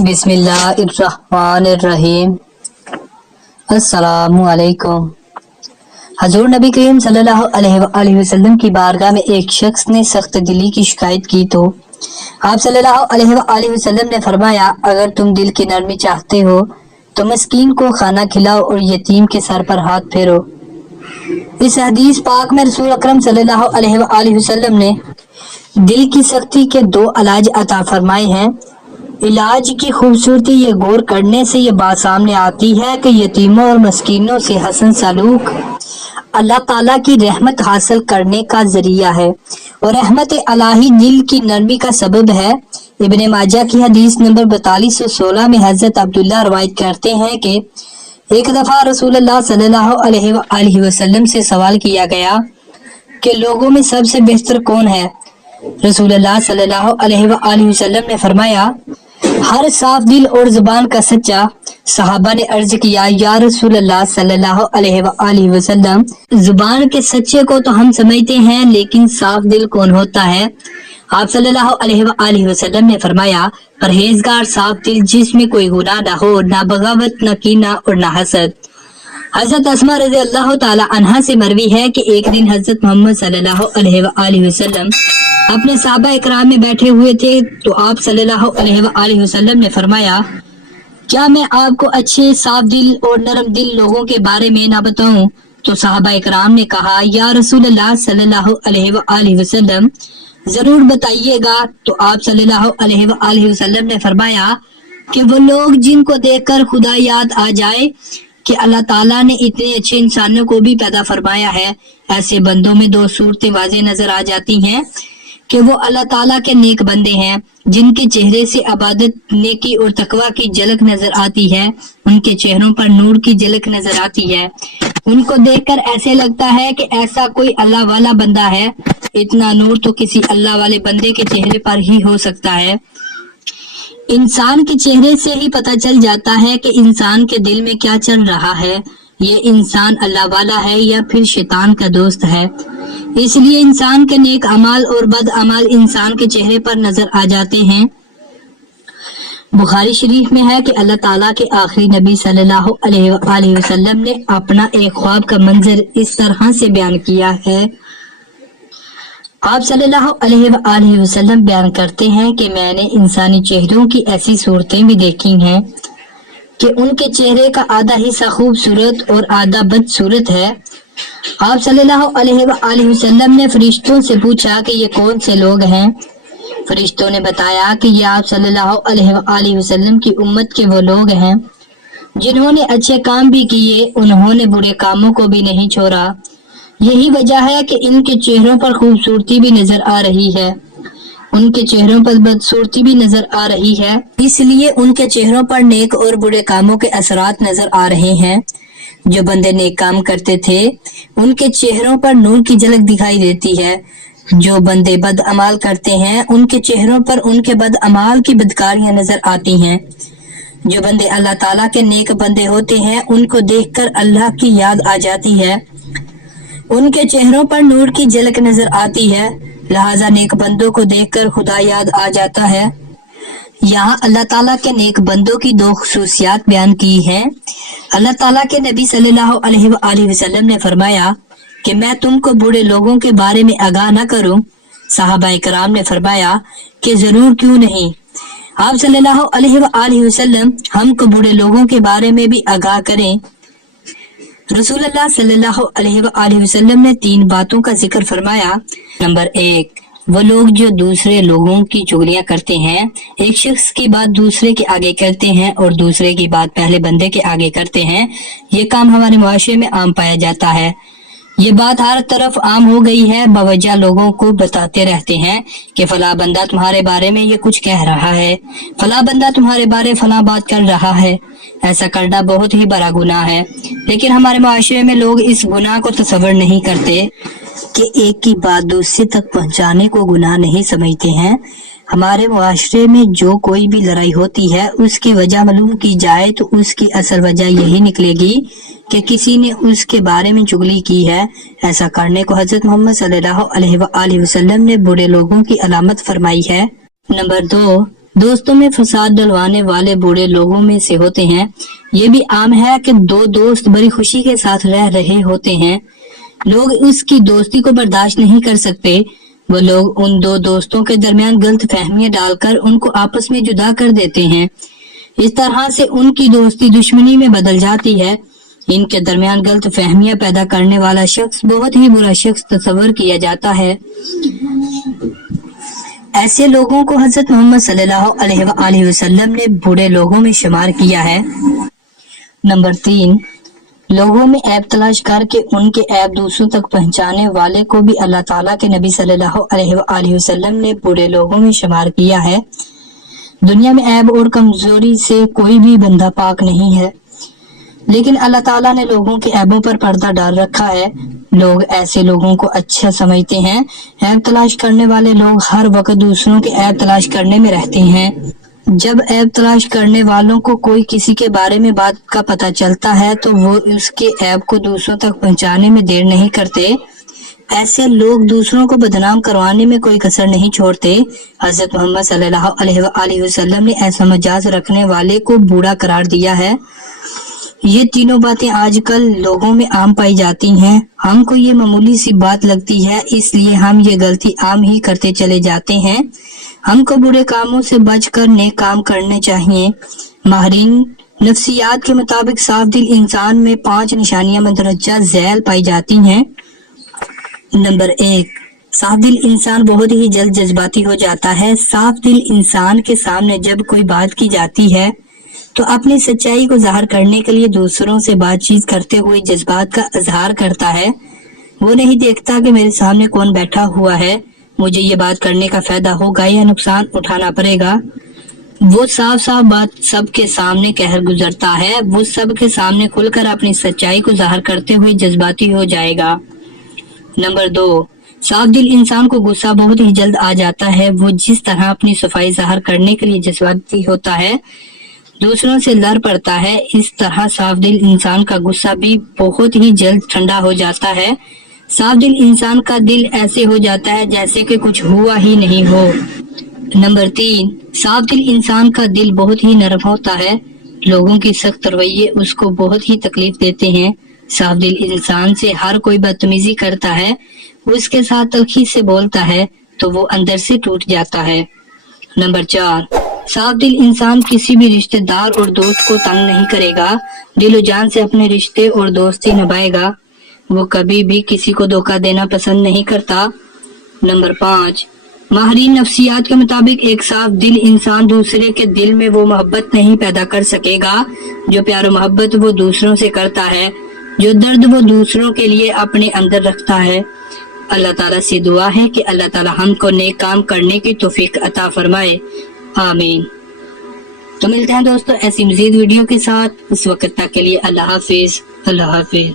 बिस्मिल्लाहिर्रहमानिर्रहीम। अस्सलामु अलैकुम। हजूर नबी करीम सल्लल्लाहु अलैहि वसल्लम की बारगाह में एक शख्स ने सख्त दिली की शिकायत की तो आप सल्लल्लाहु अलैहि वसल्लम ने फरमाया, अगर तुम दिल की नरमी चाहते हो तो मस्कीन को खाना खिलाओ और यतीम के सर पर हाथ फेरो। इस हदीस पाक में रसूल अकरम सल्लल्लाहु अलैहि वसल्लम ने दिल की सख्ती के दो इलाज अता फरमाए हैं। इलाज की खूबसूरती ये गौर करने से ये बात सामने आती है कि यतीमों और मस्कीनों से हसन सलूक अल्लाह ताला की रहमत हासिल करने का जरिया है और रहमत इलाही दिल की नरमी का सबब है। इब्ने माजा की हदीस नंबर 4216 में हजरत अब्दुल्ला रवायत करते हैं कि एक दफा रसूलुल्लाह सल्लल्लाहु अलैहि वसल्लम से सवाल किया गया कि लोगों में सबसे बेहतर कौन है। रसूलुल्लाह सल्लल्लाहु अलैहि वसल्लम ने फरमाया, हर साफ दिल और जुबान का सच्चा। सहाबा ने अर्ज किया, या रसूलल्लाह सल्लल्लाहु अलैहि वसल्लम, जुबान के सच्चे को तो हम समझते हैं, लेकिन साफ दिल कौन होता है। आप सल्लल्लाहु अलैहि वसल्लम ने फरमाया, परहेजगार साफ दिल जिसमें कोई गुनाह ना हो, ना बगावत, ना कीना और ना हसद। हजरत अस्मा रज़ी अल्लाह ताला अन्हा से मरवी है कि एक दिन हजरत मोहम्मद सल्लल्लाहु अलैहि वसल्लम अपने साहबा इकराम में बैठे हुए थे तो आप सल्लल्लाहु अलैहि वसल्लम ने फरमाया, क्या मैं आपको अच्छे साफ दिल और नरम दिल लोगों के बारे में ना बताऊं। तो साहबा इकराम ने कहा, या रसूलल्लाह सल्लल्लाहु अलैहि वसल्लम, जरूर बताइएगा। तो आप सल्लल्लाहु अलैहि वसल्लम ने फरमाया कि वो लोग जिनको देखकर खुदा याद आ जाए कि अल्लाह ताला ने इतने अच्छे इंसानों को भी पैदा फरमाया है। ऐसे बंदों में दो सूरतें वाज़ेह नजर आ जाती हैं कि वो अल्लाह ताला के नेक बंदे हैं, जिनके चेहरे से इबादत, नेकी और तकवा की झलक नजर आती है। उनके चेहरों पर नूर की झलक नजर आती है। उनको देखकर ऐसे लगता है कि ऐसा कोई अल्लाह वाला बंदा है। इतना नूर तो किसी अल्लाह वाले बंदे के चेहरे पर ही हो सकता है। इंसान के चेहरे से ही पता चल जाता है कि इंसान के दिल में क्या चल रहा है। ये इंसान अल्लाह वाला है या फिर शैतान का दोस्त है। इसलिए इंसान के नेक अमाल और बद अमाल इंसान के चेहरे पर नजर आ जाते हैं। बुखारी शरीफ में है कि अल्लाह ताला के आखिरी नबी सल्लल्लाहु अलैहि वसल्लम ने अपना एक ख्वाब का मंजर इस तरह से बयान किया है। आप सल्लल्लाहु अलैहि वसल्लम बयान करते हैं कि मैंने इंसानी चेहरों की ऐसी सूरतें भी देखी हैं कि उनके चेहरे का आधा हिस्सा खूबसूरत और आधा बदसूरत है। आप सल्लल्लाहु अलैहि वसल्लम ने फरिश्तों से पूछा कि ये कौन से लोग हैं। फरिश्तों ने बताया कि ये आप सल्लल्लाहु अलैहि वसल्लम की उम्मत के वो लोग हैं जिन्होंने अच्छे काम भी किए, उन्होंने बुरे कामों को भी नहीं छोड़ा। यही वजह है कि इनके चेहरों पर खूबसूरती भी नजर आ रही है, उनके चेहरों पर बदसूरती भी नजर आ रही है। इसलिए उनके चेहरों पर नेक और बुरे कामों के असरात नजर आ रहे हैं। जो बंदे नेक काम करते थे उनके चेहरों पर नूर की झलक दिखाई देती है। जो बंदे बद अमाल करते हैं उनके चेहरों पर उनके बद अमाल की बदकारियां नजर आती हैं। जो बंदे अल्लाह ताला के नेक बंदे होते हैं उनको देखकर अल्लाह की याद आ जाती है, उनके चेहरों पर नूर की झलक नजर आती है। लिहाजा नेक बंदों को देखकर खुदा याद आ जाता है। यहाँ अल्लाह ताला के नेक बंदों की दो खुसूसियात बयान की हैं। अल्लाह ताला के नबी सल्लल्लाहु अलैहि वसल्लम ने फरमाया कि मैं तुमको बुरे लोगों के बारे में आगाह न करूं। साहबा इकराम ने फरमाया कि जरूर, क्यों नहीं। आप सल्लल्लाहु अलैहि वसल्लम हमको बुरे लोगों के बारे में भी आगाह करें। रसूलुल्लाह सल्लल्लाहु अलैहि वसल्लम ने 3 बातों का जिक्र फरमाया। नंबर 1, वो लोग जो दूसरे लोगों की चुगलियां करते हैं, एक शख्स की बात दूसरे के आगे करते हैं और दूसरे की बात पहले बंदे के आगे करते हैं। ये काम हमारे मुआशरे में आम पाया जाता है। ये बात हर तरफ आम हो गई है। बवजह लोगों को बताते रहते हैं कि फला बंदा तुम्हारे बारे में ये कुछ कह रहा है, फला बंदा तुम्हारे बारे फला बात कर रहा है। ऐसा करना बहुत ही बड़ा गुनाह है, लेकिन हमारे मुआशरे में लोग इस गुनाह को तसव्वुर नहीं करते कि एक की बात दूसरे तक पहुंचाने को गुनाह नहीं समझते हैं। हमारे मुआशरे में जो कोई भी लड़ाई होती है उसकी वजह मालूम की जाए तो उसकी असल वजह यही निकलेगी कि किसी ने उसके बारे में चुगली की है। ऐसा करने को हजरत मोहम्मद सल्लल्लाहु अलैहि वसल्लम ने बुरे लोगों की अलामत फरमाई है। नंबर 2, دوستوں میں فساد ڈلوانے والے برے لوگوں میں سے ہوتے ہیں۔ یہ بھی عام ہے کہ دو دوست بڑی خوشی کے ساتھ رہ رہے ہوتے ہیں، لوگ اس کی دوستی کو برداشت نہیں کر سکتے، وہ لوگ ان دو دوستوں کے درمیان غلط فہمیاں ڈال کر ان کو آپس میں جدا کر دیتے ہیں، اس طرح سے ان کی دوستی دشمنی میں بدل جاتی ہے۔ ان کے درمیان غلط فہمیاں پیدا کرنے والا شخص بہت ہی برا شخص تصور کیا جاتا ہے۔ ایسے لوگوں کو حضرت محمد صلی اللہ علیہ وآلہ وسلم نے برے لوگوں میں شمار کیا ہے۔ نمبر 3، لوگوں میں عیب تلاش کر کے ان کے عیب دوسروں تک پہنچانے والے کو بھی اللہ تعالیٰ کے نبی صلی اللہ علیہ وآلہ وسلم نے برے لوگوں میں شمار کیا ہے۔ دنیا میں عیب اور کمزوری سے کوئی بھی بندہ پاک نہیں ہے، لیکن اللہ تعالیٰ نے لوگوں کے عیبوں پر پردہ ڈال رکھا ہے۔ لوگ ایسے لوگوں کو اچھا سمجھتے ہیں۔ عیب تلاش کرنے والے لوگ ہر وقت دوسروں کے عیب تلاش کرنے میں رہتے ہیں۔ جب عیب تلاش کرنے والوں کو کوئی کسی کے بارے میں بات کا پتہ چلتا ہے تو وہ اس کے عیب کو دوسروں تک پہنچانے میں دیر نہیں کرتے۔ ایسے لوگ دوسروں کو بدنام کروانے میں کوئی کسر نہیں چھوڑتے۔ حضرت محمد صلی اللہ علیہ وآلہ وسلم نے ایسا مجاز رکھنے والے کو برا قرار دیا ہے۔ یہ تینوں باتیں آج کل لوگوں میں عام پائی جاتی ہیں۔ ہم کو یہ معمولی سی بات لگتی ہے، اس لیے ہم یہ غلطی عام ہی کرتے چلے جاتے ہیں۔ ہم کو برے کاموں سے بچ کر نیک کام کرنے چاہیے۔ ماہرین نفسیات کے مطابق صاف دل انسان میں 5 نشانیاں مندرجہ ذیل پائی جاتی ہیں۔ نمبر 1، صاف دل انسان بہت ہی جلد جذباتی ہو جاتا ہے۔ صاف دل انسان کے سامنے جب کوئی بات کی جاتی ہے تو اپنی سچائی کو ظاہر کرنے کے لیے دوسروں سے بات چیت کرتے ہوئے جذبات کا اظہار کرتا ہے۔ وہ نہیں دیکھتا کہ میرے سامنے کون بیٹھا ہوا ہے، مجھے یہ بات کرنے کا فائدہ ہوگا یا نقصان اٹھانا پڑے گا۔ وہ صاف صاف بات سب کے سامنے کہہ گزرتا ہے۔ وہ سب کے سامنے کھل کر اپنی سچائی کو ظاہر کرتے ہوئے جذباتی ہو جائے گا۔ نمبر 2، صاف دل انسان کو غصہ بہت ہی جلد آ جاتا ہے۔ وہ جس طرح اپنی صفائی ظاہر کرنے کے لیے جذباتی ہوتا ہے، دوسروں سے لڑ پڑتا ہے، اس طرح صاف دل انسان کا غصہ بھی بہت ہی جلد ٹھنڈا ہو جاتا ہے۔ صاف دل انسان کا دل ایسے ہو جاتا ہے جیسے کہ کچھ ہوا ہی نہیں ہو۔ نمبر 3، صاف دل انسان کا دل بہت ہی نرم ہوتا ہے۔ لوگوں کی سخت رویے اس کو بہت ہی تکلیف دیتے ہیں۔ صاف دل انسان سے ہر کوئی بدتمیزی کرتا ہے، وہ اس کے ساتھ تلخی سے بولتا ہے تو وہ اندر سے ٹوٹ جاتا ہے۔ نمبر 4، صاف دل انسان کسی بھی رشتہ دار اور دوست کو تنگ نہیں کرے گا، دل و جان سے اپنے رشتے اور دوستی نبھائے گا۔ وہ کبھی بھی کسی کو دھوکہ دینا پسند نہیں کرتا۔ نمبر 5، ماہرین نفسیات کے مطابق ایک صاف دل انسان دوسرے کے دل میں وہ محبت نہیں پیدا کر سکے گا جو پیار و محبت وہ دوسروں سے کرتا ہے، جو درد وہ دوسروں کے لیے اپنے اندر رکھتا ہے۔ اللہ تعالیٰ سے دعا ہے کہ اللہ تعالیٰ ہم کو نیک کام کرنے کی توفیق عطا فرمائے، آمین۔ تو ملتے ہیں دوستو ایسی مزید ویڈیو کے ساتھ، اس وقت تک کے لیے اللہ حافظ، اللہ حافظ۔